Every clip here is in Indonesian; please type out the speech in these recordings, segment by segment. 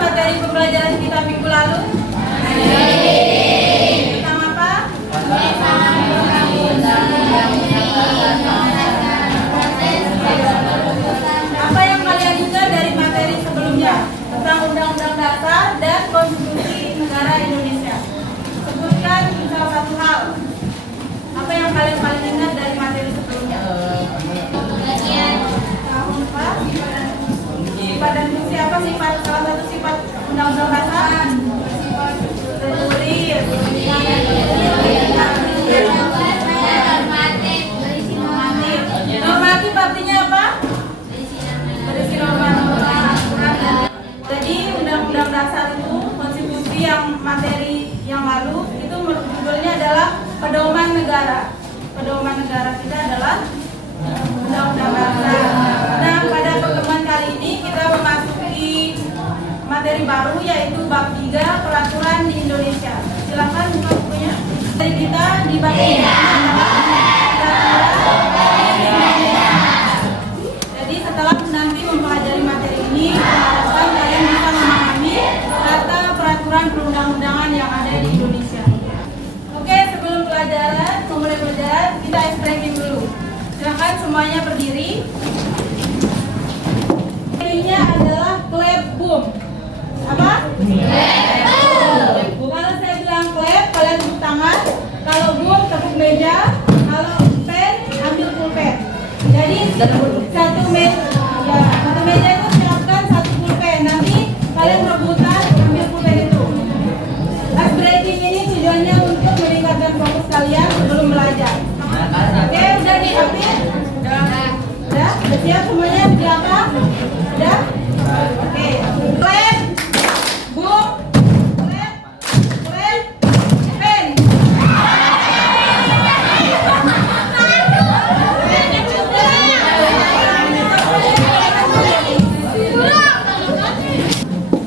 materi pembelajaran kita minggu lalu? Tentang apa? Apa yang kalian ingat dari materi sebelumnya? Tentang Undang-Undang Dasar dan Konstitusi Negara Indonesia. Sebutkan salah satu hal. Apa yang kalian paling ingat dari materi sebelumnya? Sifat dan fungsi apa sifat? Salah satu sifat Undang-Undang Dasar? Tertulis. Normatif artinya apa? Berisi norma-norma aturan. Jadi Undang-Undang Dasar itu konstitusi yang materi yang lalu itu judulnya adalah pedoman negara. Pedoman negara kita adalah Undang-Undang Dasar. Nah, pada pertemuan kali ini kita memasuki materi baru yaitu bab 3 peraturan di Indonesia. Silakan buka bukunya. Materi kita di bab 3 adalah peraturan di Indonesia. Jadi setelah nanti mempelajari materi ini, diharapkan kalian bisa memahami kata peraturan perundang-undangan yang ada di Indonesia. Oke, sebelum memulai pelajaran, kita stretching dulu. Silakan semuanya berdiri. Ini adalah clap boom. Apa? Clap boom. Kalau saya bilang clap, kalian tepuk tangan. Kalau boom, tepuk meja. Kalau pen, ambil pulpen. Jadi satu meja itu siapkan satu pulpen. Nanti kalian rebutan ambil pulpen itu. Ice breaking ini tujuannya untuk meningkatkan fokus kalian sebelum belajar. Oke, udah diambil? Udah siap semuanya di belakang? Udah? Oke. Clap, boom, clap, pen.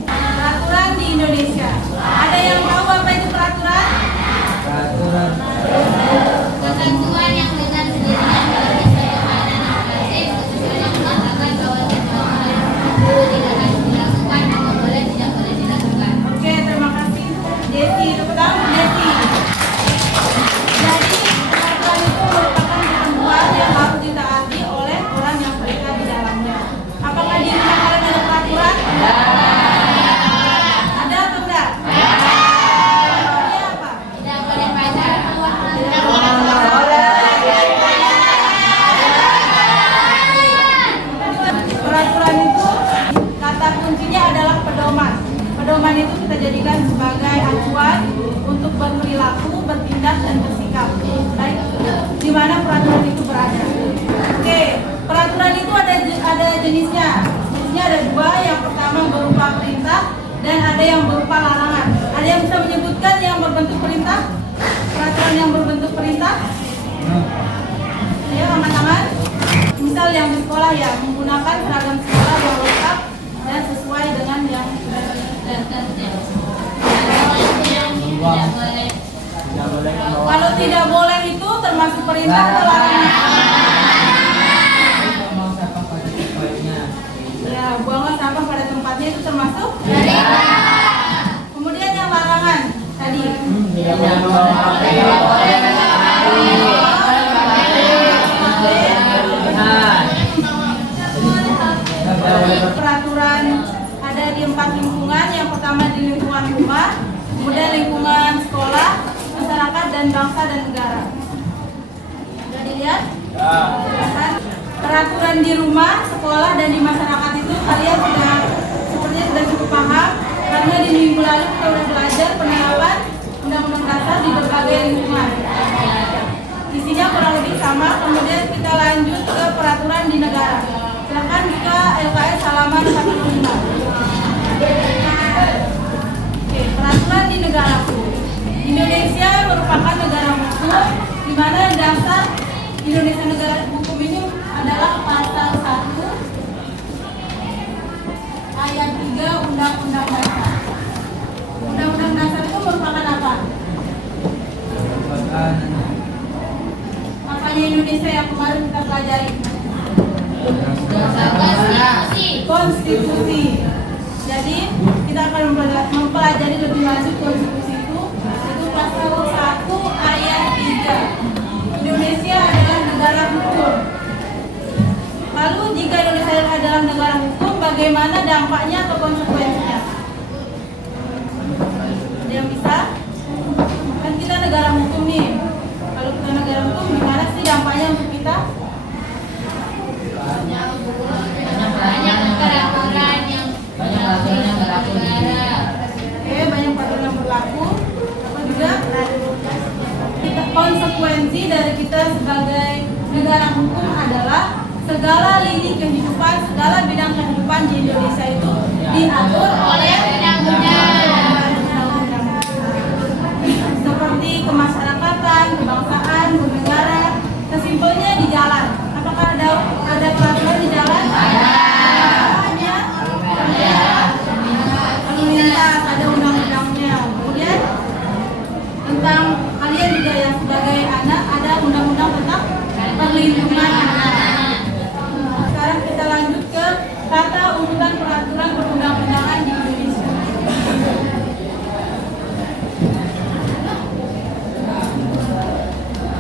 Peraturan di Indonesia. Ada yang tahu apa itu peraturan? Ketentuan yang dengan sendirinya menjadi keamanan administratif, ketentuan yang mengatakan bahwa tindakan tidak harus dilakukan atau tidak boleh dilakukan. Oke, terima kasih Desi. Tepuk tangan Desi. Jadi peraturan itu merupakan ketentuan yang harus ditaati oleh orang yang berada di dalamnya. Apakah di rumah kalian ada peraturan? Ada atau enggak? Peraturannya apa? Tidak boleh pacaran. Peraturan itu kata kuncinya adalah pedoman. Pedoman itu kita jadikan sebagai acuan untuk berperilaku, bertindak dan bersikap. Baik, di mana peraturan itu berada. Oke, peraturan itu ada jenisnya. Jenisnya ada dua. Yang pertama berupa perintah dan ada yang berupa larangan. Ada yang bisa menyebutkan yang berbentuk perintah? Peraturan yang berbentuk perintah? Ayo angkat tangan. Misal yang di sekolah ya, menggunakan seragam sekolah yang lengkap dan sesuai dengan yang kalau tidak boleh itu termasuk perintah atau larangan? Ya, buanglah sampah pada tempatnya itu termasuk? Kemudian yang larangan tadi? Peraturan ada di 4 lingkungan. Yang pertama di lingkungan rumah, kemudian lingkungan sekolah, masyarakat dan bangsa dan negara. Sudah dilihat? Peraturan di rumah, sekolah dan di masyarakat itu kalian sepertinya sudah cukup paham karena di minggu lalu kita sudah belajar penerapan Undang-Undang Dasar di berbagai lingkungan. Isinya kurang lebih sama. Kemudian kita lanjut ke peraturan di negara. Silakan buka LKS halaman 45. Oke, peraturan di negaraku. Indonesia merupakan negara hukum di mana dasar Indonesia negara hukum ini adalah pasal 1 ayat 3 Undang-Undang Dasar. Undang-Undang Dasar itu merupakan apa? Makanya Indonesia yang kemarin kita pelajari. Konstitusi. Konstitusi. Jadi kita akan mempelajari lebih lanjut konstitusi itu pasal 1 ayat 3. Indonesia adalah negara hukum. Lalu jika Indonesia adalah negara hukum, bagaimana dampaknya atau konsekuensinya? Ada yang bisa? Kan kita negara hukum nih. Kalau kita negara hukum, gimana sih dampaknya untuk kita? Banyak peraturan yang berlaku di negara. Oke, banyak peraturan yang berlaku. Apa juga? Konsekuensi dari kita sebagai negara hukum adalah segala lini kehidupan, segala bidang kehidupan di Indonesia itu diatur oleh undang-undang. Seperti kemasyarakatan, kebangsaan, bernegara, sesimpelnya di jalan. Apakah ada peraturan di jalan? Ada. Lalu lintas ada undang-undangnya. Kemudian tentang kalian juga ya sebagai anak ada undang-undang tentang perlindungan anak. Sekarang kita lanjut ke tata urutan peraturan perundang-undangan di Indonesia.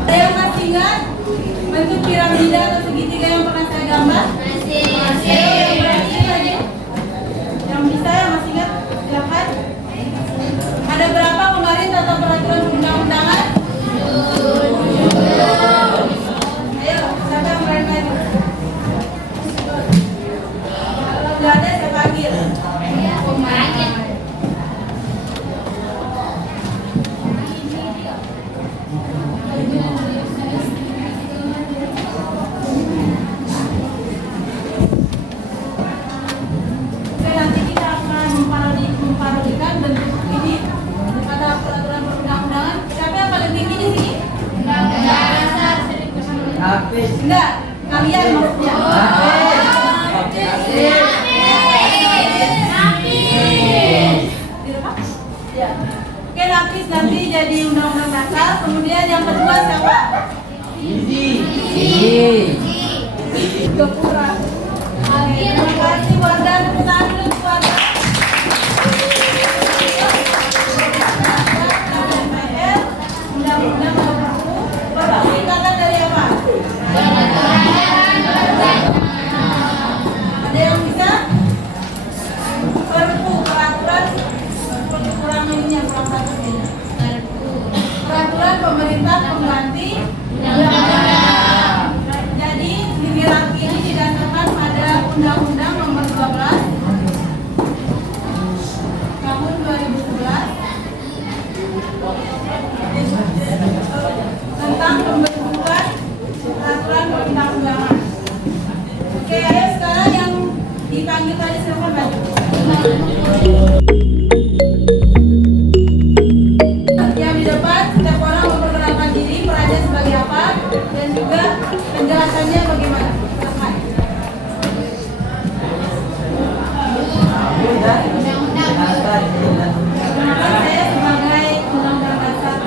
Ada yang masih ingat bentuk piramida atau segitiga yang pernah saya gambar? Yang bisa yang masih ingat silakan. Ada berapa kemarin tata peraturan perundang-undangan? Ayo, siapa yang main-main? Kalau nggak ada, saya panggil. Oke, nanti kita akan memparodikan bentuk ini tata peraturan perundang-undangan. Siapa yang paling tinggi di sini? Enggak, kalian maksudnya. Ya. Oke, napis nanti jadi undang-undang dasar. Kemudian yang kedua siapa? Gepura. Terima kasih Wardah, tepuk tangan dulu untuk Wardah. DPR, undang-undang atau perpu, perpu singkatan dari apa? Ada yang bisa? Perpu, peraturan kurang ininya, kurang satu ini. Peraturan pemerintah pengganti undang-undang. Jadi hierarki ini didasarkan pada Undang-Undang Nomor 12 Tahun 2011 tentang pembentukan peraturan perundang-undangan. Oke, ayo sekarang yang dipanggil tadi silakan maju. Yang di depan setiap orang memperkenalkan diri, perannya sebagai apa, dan juga penjelasannya bagaimana. Silakan. Saya sebagai undang-undang dasar.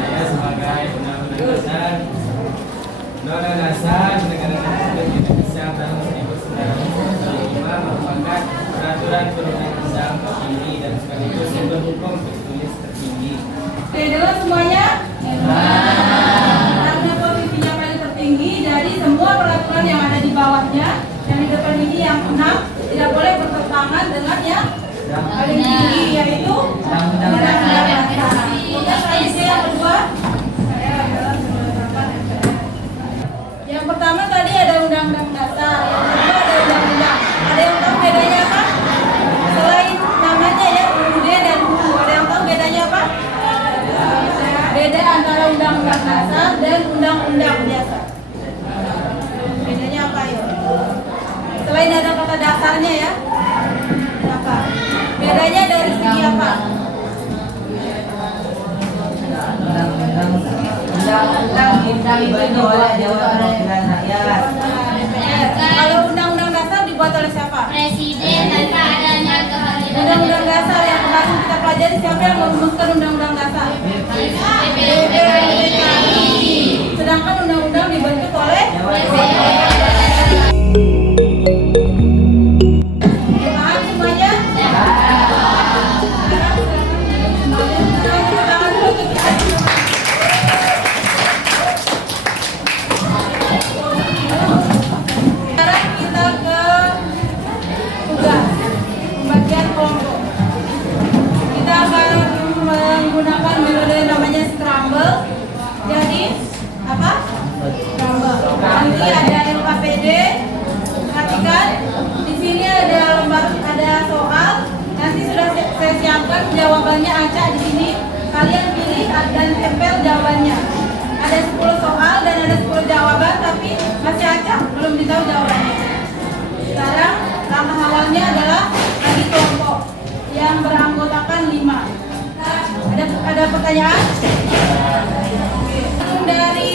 Undang-Undang Dasar Negara Republik Indonesia tahun 1945 merupakan peraturan perundang-undang tertinggi dan sekaligus sumber hukum tertulis tertinggi. Oke, dulu semuanya. Karena posisinya paling tertinggi, jadi semua peraturan yang ada di bawahnya, yang di depan ini yang 6, tidak boleh bertentangan dengan yang paling tinggi, yaitu undang-undang dasar. Kemudian selanjutnya yang kedua. Yang pertama tadi ada undang-undang dasar, yang kedua ada undang-undang. Ada yang tahu bedanya apa? Selain namanya ya, UUD dan UU, ada yang tahu bedanya apa? Beda antara undang-undang dasar dan undang-undang biasa. Bedanya apa ya? Selain ada kata dasarnya ya, apa? Bedanya dari segi apa? Undang-undang itu oleh Dewan Perwakilan Rakyat. Kalau undang-undang dasar dibuat oleh siapa? Presiden tanpa adanya kehadiran Undang-undang dasar yang kemarin kita pelajari, siapa yang merumuskan undang-undang dasar? DPR. Sedangkan undang-undang dibentuk oleh paham semuanya? jawabannya acak di sini. Kalian pilih dan tempel jawabannya. Ada 10 soal dan ada 10 jawaban, tapi masih acak, belum ditahu jawabannya. Sekarang langkah awalnya adalah bagi kelompok yang beranggotakan 5. Ada pertanyaan? Dari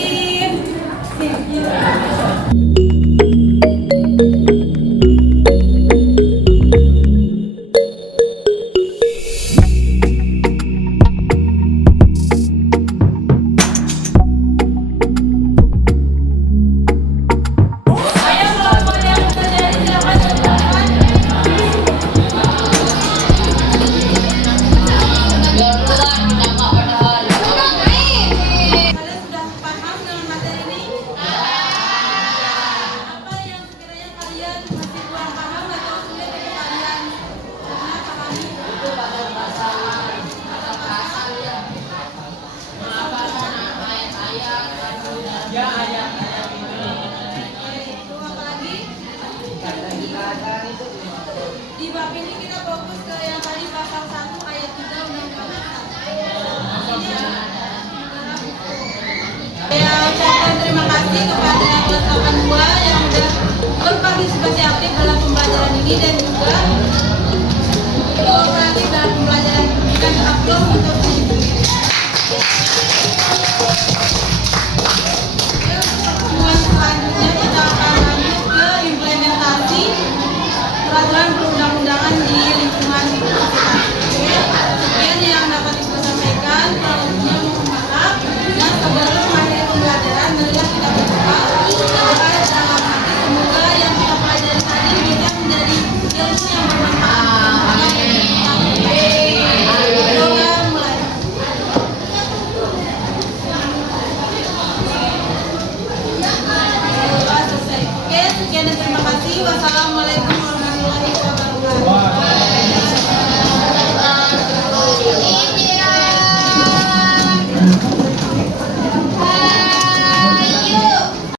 di bab ini kita fokus ke yang tadi pasal 1 ayat 3 Undang-Undang Dasar. Saya ucapkan terima kasih kepada kelas 82 yang sudah berpartisipasi aktif dalam pembelajaran ini dan juga kooperatif dalam pembelajaran dan upload untuk pertemuan selanjutnya kita akan lanjut ke implementasi peraturan perundang-undangan di lingkungan kita. Sekian yang dapat ibu sampaikan. Selanjutnya mohon maaf. Dan sebelum akhir pembelajaran, marilah kita berdoa. Doa dalam hati semoga yang kita pelajari tadi bisa menjadi ilmu yang bermanfaat. Doa mulai. Doa selesai. Oke, sekian dan terima kasih. Wassalamualaikum warahmatullahi wabarakatuh.